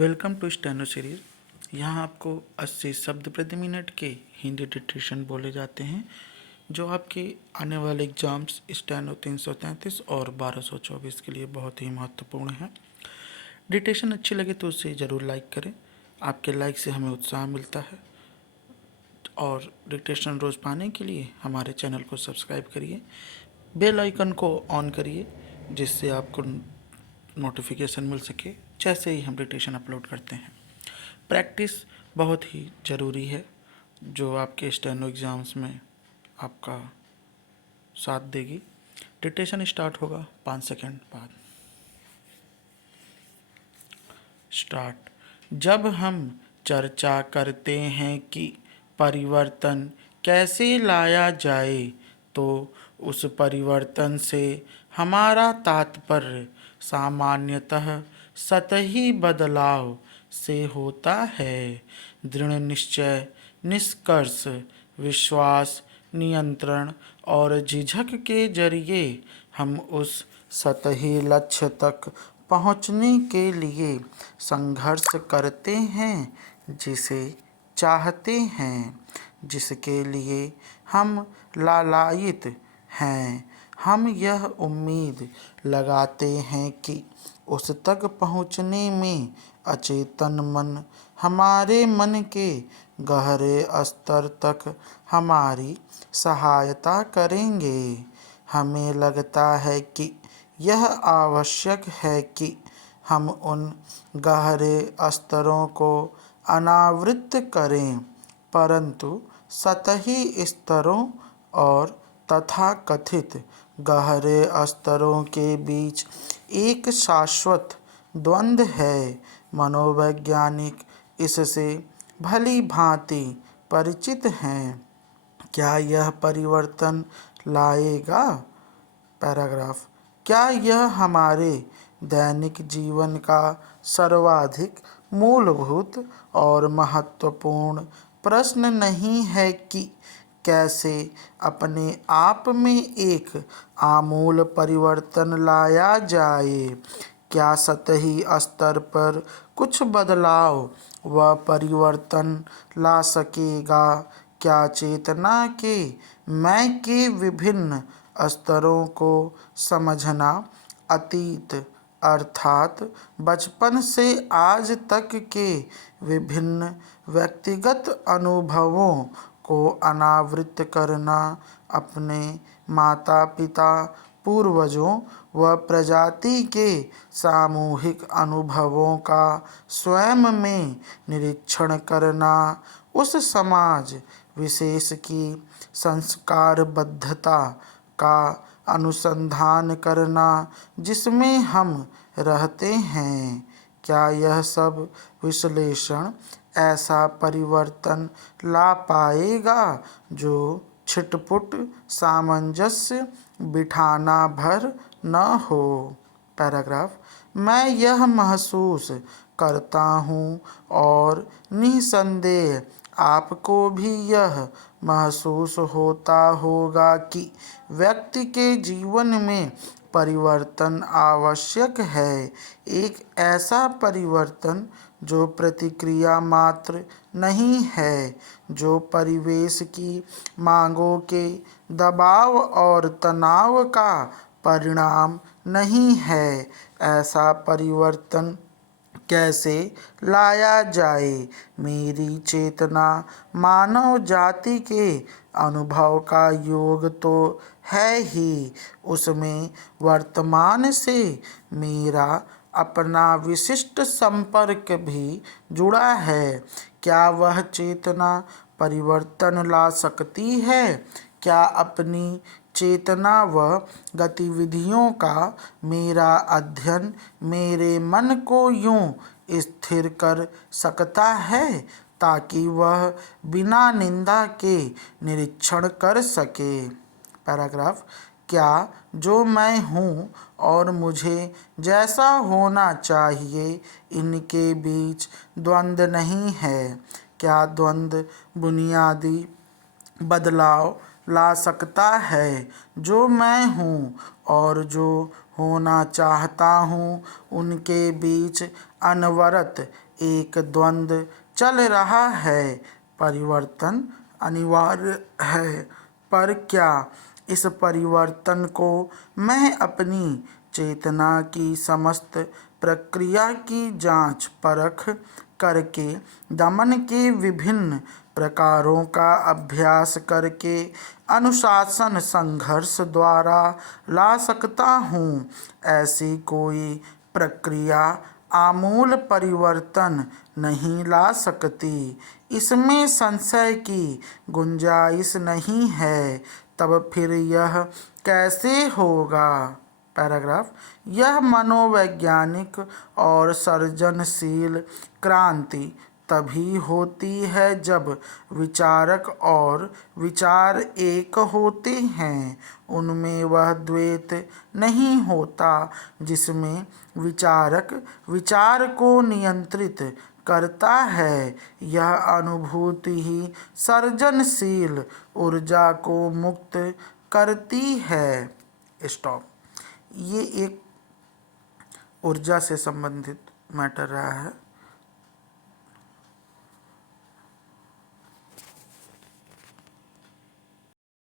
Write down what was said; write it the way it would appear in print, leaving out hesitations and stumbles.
Welcome to steno series. यहाँ आपको 80 शब्द प्रति मिनट के हिंदी डिक्टेशन बोले जाते हैं जो आपके आने वाले एग्जाम्स स्टेनो 333 और 1224 के लिए बहुत ही महत्वपूर्ण है। डिक्टेशन अच्छी लगे तो उसे ज़रूर लाइक करें। आपके लाइक से हमें उत्साह मिलता है। और डिक्टेशन रोज़ पाने के लिए हमारे चैनल को सब्सक्राइब करिए, बेल आइकन को ऑन करिए जिससे आपको नोटिफिकेशन मिल सके जैसे ही हम डिक्टेशन अपलोड करते हैं। प्रैक्टिस बहुत ही ज़रूरी है जो आपके स्टेनो एग्ज़ाम्स में आपका साथ देगी। डिक्टेशन स्टार्ट होगा 5 सेकंड बाद। स्टार्ट। जब हम चर्चा करते हैं कि परिवर्तन कैसे लाया जाए तो उस परिवर्तन से हमारा तात्पर्य सामान्यतः सतही बदलाव से होता है। दृढ़ निश्चय, निष्कर्ष, विश्वास, नियंत्रण और झिझक के जरिए हम उस सतही लक्ष्य तक पहुंचने के लिए संघर्ष करते हैं जिसे चाहते हैं, जिसके लिए हम लालायित हैं। हम यह उम्मीद लगाते हैं कि उस तक पहुंचने में अचेतन मन हमारे मन के गहरे स्तर तक हमारी सहायता करेंगे। हमें लगता है कि यह आवश्यक है कि हम उन गहरे स्तरों को अनावृत करें, परंतु सतही स्तरों और तथाकथित गहरे स्तरों के बीच एक शाश्वत द्वंद्व है। मनोवैज्ञानिक इससे भली भांति परिचित हैं। क्या यह परिवर्तन लाएगा? पैराग्राफ। क्या यह हमारे दैनिक जीवन का सर्वाधिक मूलभूत और महत्वपूर्ण प्रश्न नहीं है कि कैसे अपने आप में एक आमूल परिवर्तन लाया जाए? क्या सतही स्तर पर कुछ बदलाव व परिवर्तन ला सकेगा? क्या चेतना के मैं के विभिन्न स्तरों को समझना, अतीत अर्थात बचपन से आज तक के विभिन्न व्यक्तिगत अनुभवों को अनावृत करना, अपने माता पिता, पूर्वजों व प्रजाति के सामूहिक अनुभवों का स्वयं में निरीक्षण करना, उस समाज विशेष की संस्कारबद्धता का अनुसंधान करना जिसमें हम रहते हैं? क्या यह सब विश्लेषण ऐसा परिवर्तन ला पाएगा जो छिटपुट सामंजस्य बिठाना भर न हो? पैराग्राफ। मैं यह महसूस करता हूँ और निसंदेह आपको भी यह महसूस होता होगा कि व्यक्ति के जीवन में परिवर्तन आवश्यक है। एक ऐसा परिवर्तन जो प्रतिक्रिया मात्र नहीं है, जो परिवेश की मांगों के दबाव और तनाव का परिणाम नहीं है। ऐसा परिवर्तन कैसे लाया जाए? मेरी चेतना मानव जाति के अनुभव का योग तो है ही, उसमें वर्तमान से मेरा अपना विशिष्ट संपर्क भी जुड़ा है। क्या वह चेतना परिवर्तन ला सकती है? क्या अपनी चेतना व गतिविधियों का मेरा अध्ययन मेरे मन को यूं स्थिर कर सकता है ताकि वह बिना निंदा के निरीक्षण कर सके? पैराग्राफ। क्या जो मैं हूँ और मुझे जैसा होना चाहिए इनके बीच द्वंद्व नहीं है? क्या द्वंद्व बुनियादी बदलाव ला सकता है? जो मैं हूँ और जो होना चाहता हूँ उनके बीच अनवरत एक द्वंद्व चल रहा है। परिवर्तन अनिवार्य है, पर क्या इस परिवर्तन को मैं अपनी चेतना की समस्त प्रक्रिया की जांच परख करके, दमन के विभिन्न प्रकारों का अभ्यास करके, अनुशासन संघर्ष द्वारा ला सकता हूँ? ऐसी कोई प्रक्रिया आमूल परिवर्तन नहीं ला सकती, इसमें संशय की गुंजाइश नहीं है। तब फिर यह कैसे होगा? पैराग्राफ। यह मनोवैज्ञानिक और सृजनशील क्रांति तभी होती है जब विचारक और विचार एक होते हैं। उनमें वह द्वैत नहीं होता जिसमें विचारक विचार को नियंत्रित करता है। यह अनुभूति ही सृजनशील ऊर्जा को मुक्त करती है। स्टॉप। ये एक ऊर्जा से संबंधित मैटर रहा है।